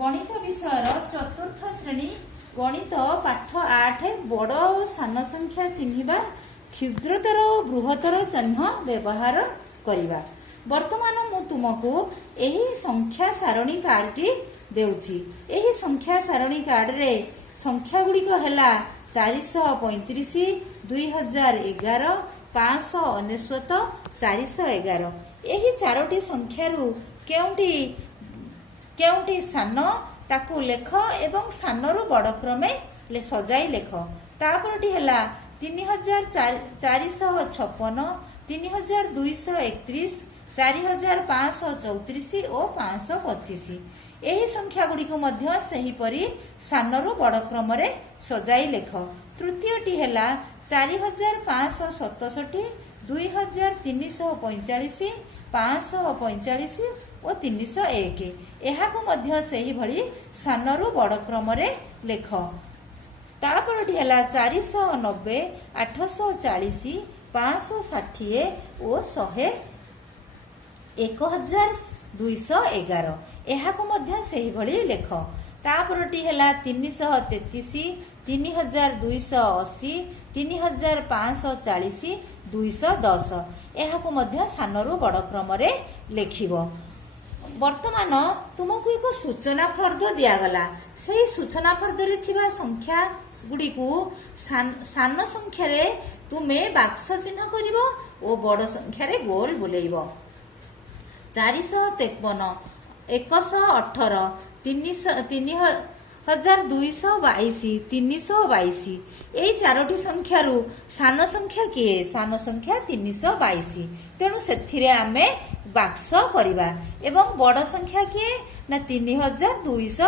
गणित विषय चतुर्थ श्रेणी गणित पाठ 8 बड़ और सान संख्या चिन्हिबा क्षुद्रतर और बृहत्तर चिन्ह व्यवहार करवा। वर्तमान मु तुमको यही संख्या सारणी कार्ड टी देउछि। यही संख्या सारणी कार्ड रे संख्या गुड़िक है 435, 2011, 599, 411। यही चारोटी संख्यारू केउंटी सान ताकू लेख एवं सानरू बड़ क्रमे सजाई लेख। तापरटी है 3456, 3231, 4534 और 525। यही संख्या गुड़िक सेहीपरि सानरू बड़ क्रम सजाई लेख। तृतीयटी है 4567, 2345, 545 और 301। यहां सेही भली सानरू बड़ क्रम लेख। तापरटी है 490, 840, 560 और 1211। यहां सेही भली लेख। तापरटी है 333, 3280, 3540, 210। यहां सानरू बड़ क्रम लेखिब। वर्तमान तुमको एक सूचना फर्द दिगला। से सूचना फर्द संख्या गुड़ी सान संख्या तुमे बाक्स चिन्ह कर और बड़ संख्या गोल बुलेब। 453, 118, 3222, 322। यही चारोटी संख्यारू सान संख्या किए? सान संख्या 322। तेणु से आमे बाक्स करवा। एवं बड़ संख्या किए ना 3222,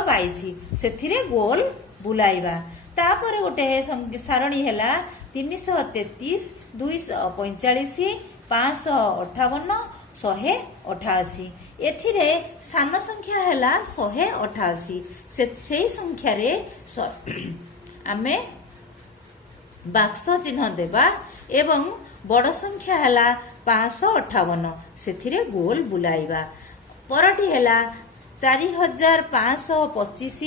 से गोल बुलाइबा। तापर गोटे सारणी है 333, 245, 558, 188। एथिरे सान संख्या है 188। से संख्या रे आमे बाक्स चिन्ह देबा। एवं बड़ संख्या है 558, से गोल बुलाइबा। परटी है 4525,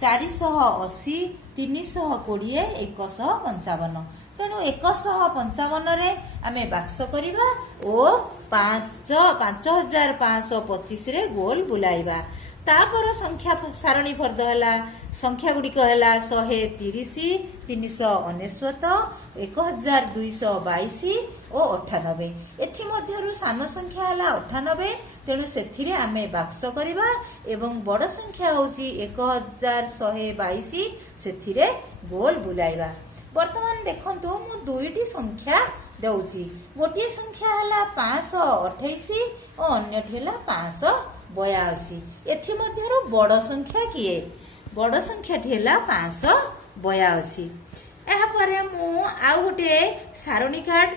480, 320, 155। तेणु 155 आमे बाक्स करवा और 5525 रे गोल बुलाइबा। तापर संख्या सारणी फर्द है संख्या गुड़िक है 130, 399, 1222 और 98। एथिमध्यरु सान संख्या है 98। तेणु से आमे बाक्स करवा एवं बड़ संख्या होची 1122, से गोल बुलाइबा। वर्तमान देखंतु मु दुईटी संख्या दउची। गोटे संख्या है 528 और अन्यटी है 582। एथिमध्यरु बड़ संख्या किए? बड़ संख्याटी है 582। एहापरे मु आउ गोटे सारणी कार्ड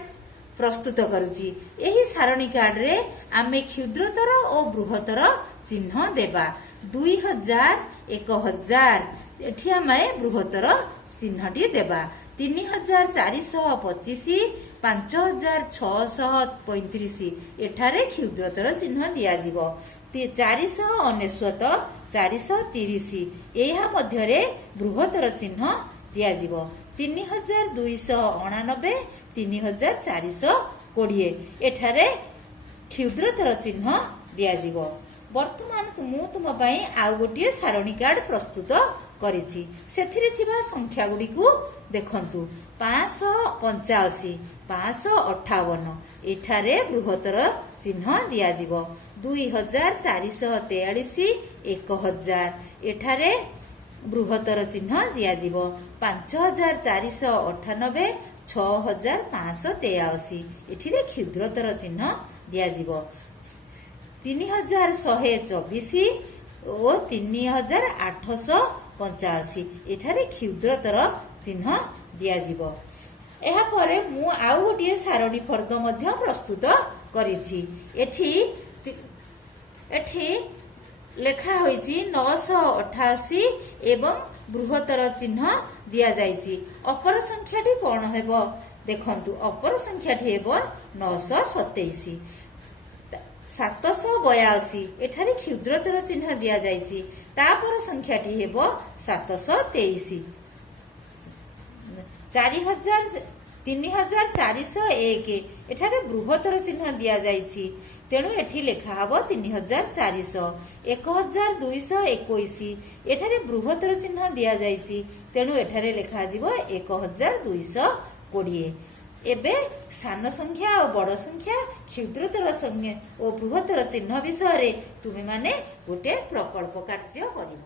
प्रस्तुत करुची। यही सारणी कार्ड रे आमे क्षुद्रतर और बृहत्तर चिन्ह देबा। 2000, 1000 एठी आमे बृहत्तर चिन्हटी देबा। 3425, 5635 एठारे क्षुद्रतर चिन्ह दियाजिब। 499, 430 एहा मध्यरे बृहत्तर चिन्ह दियाजिब। 3289, 3420 एठारे क्षुद्रतर चिन्ह दियाजिब। वर्तमान तुम आउ गोटे सारणी कार्ड प्रस्तुत करिछि। सेथिरे थिबा संख्या गुडी को देखंतु। 585, 558 एठारे बृहत्तर चिन्ह दियाजिब। 2443, 1000 एठारे बृहत्तर चिन्ह दियाजिब। 5498, 6583 एठिरे क्षुद्रतर चिन्ह दियाजिब। 3124 और 3885 एठारे क्षुद्रतर चिन्ह दियाजिब। एहा परे मु आउ गोटे सारणी फर्द मध्य प्रस्तुत करिछि। एठी लेखा होइछि 988 एवं बृहत्तर चिन्ह दिया जाइछि। अपर संख्याटी कोन हेबो देखंतु। अपर संख्याटी हेबो 927। 782 ଏଠାରେ କ୍ଷୁଦ୍ରତର ଚିହ୍ନ ଦିଆଯାଇଛି। ତାପର ସଂଖ୍ୟାଟି ହେବ 723। 3401 ଏଠାରେ ବୃହତ୍ତର ଚିହ୍ନ ଦିଆଯାଇଛି, ତେଣୁ ଏଠି ଲେଖା ହେବ 3400। 1221 ଏଠାରେ ବୃହତ୍ତର ଚିହ୍ନ ଦିଆଯାଇଛି, ତେଣୁ ଏଠାରେ ଲେଖାଯିବ 1220। ଏବେ ସାନ ସଂଖ୍ୟା ଓ ବଡ଼ ସଂଖ୍ୟା, କ୍ଷୁଦ୍ରତର ସଂଖ୍ୟା ଓ ବୃହତ୍ତର ଚିହ୍ନ ବିଷୟରେ ତୁମେମାନେ ଗୋଟେ ପ୍ରକଳ୍ପ କାର୍ଯ୍ୟ କରିବ।